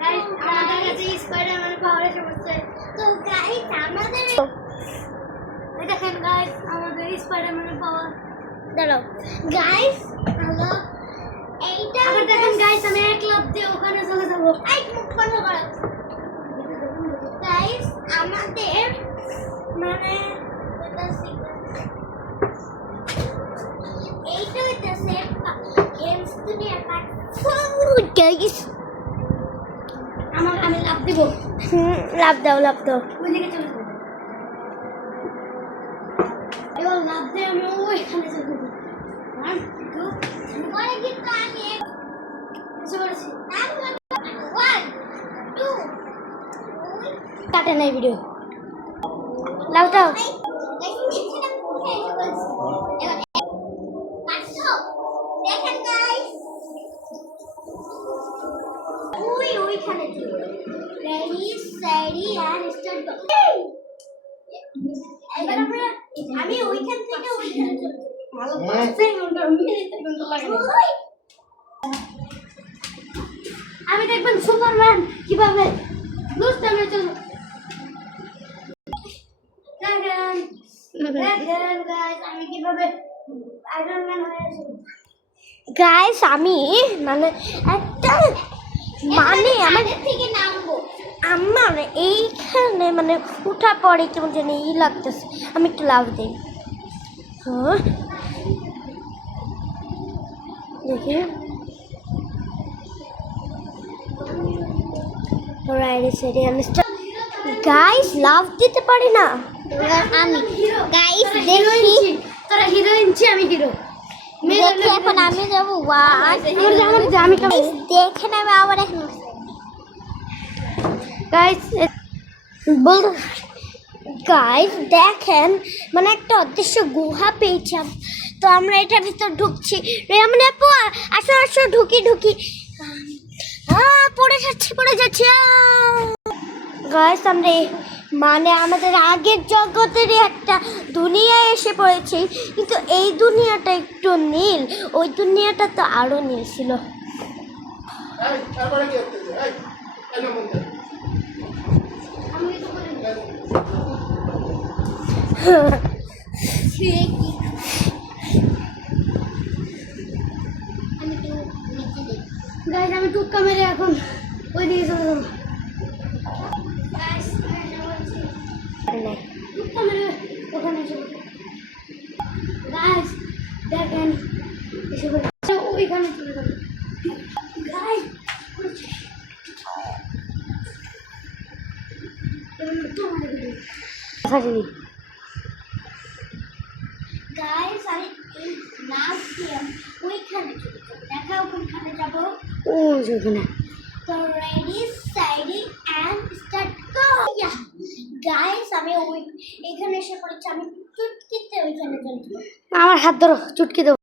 Guys আমাদের কাছে Spiderman পাওয়ার এসে পড়ছে। তো গাইস আমাদের এই দেখেন গাইস আমাদের স্পাইডারম্যান পাওয়ার। দাঁড়াও গাইস হ্যালো এইটা আবার দেখেন গাইস আমি এক লাফ দিয়ে ওখানে চলে যাব। এই মুখ বন্ধ করো গাইস আমাদের মানে এইটা হইতাছে গেমস দুনিয়া কাট গাইস আমি লাভ দিব। লাভ দাও ওই দিকে চলে যাও। এবার লাভ দিয়ে আমি ওইখানে চলে যাব। 1 2 পরে কিন্তু আমি জোরছি 1 2 কাটে নাই ভিডিও লাভ দাও। দেখেন গাইস ওইখানে ready steady and start go. এবার আমি ওইখান থেকে ওইখানে চলে যাব। ভালো 5 সেকেন্ড লাগে। আমি দেখবেন সুপারম্যান কিভাবে লুজ টাইমে চলে। দেখেন গাইস আমি কিভাবে আয়রন ম্যান হয়েছি। গাইস আমি মানে একটা মানে আমার থেকে নামবো আমার এইখানে মানে উঠা পড়ে কেমন জানি ই লাগতেছে। আমি একটু লাভ দিই। হ্যাঁ দেখি গাইস লাভ দিতে পারি না আমি। গাইস দেখি তোরা হিরোইন ছি আমি হিরো। দেখি এখন আমি যাব। আমি দেখে নেবে আবার এখন গাইস বল গাইস দেখেন মানে একটা অদৃশ্য গুহা পেয়েছি। তো আমরা এটার ভিতর ঢুকছি। মানে আসো ঢুকি পড়ে যাচ্ছি গাইস আমরা মানে আমাদের আগের জগতেরই একটা দুনিয়ায় এসে পড়েছি। কিন্তু এই দুনিয়াটা একটু নীল, ওই দুনিয়াটা তো আরো নীল ছিল। আমি টুক্কা মেরে এখন ওই দিকে চলে যাবো। টুক্কা মেরে ওখানে চলে দেখেন ওইখানে চলে যাবো। তো ready steady and start go. Guys আমি এখানে এসে পড়েছি। আমি চুটকিতে ওইখানে চলে যাব। আমার হাত ধরো চুটকি দেবো।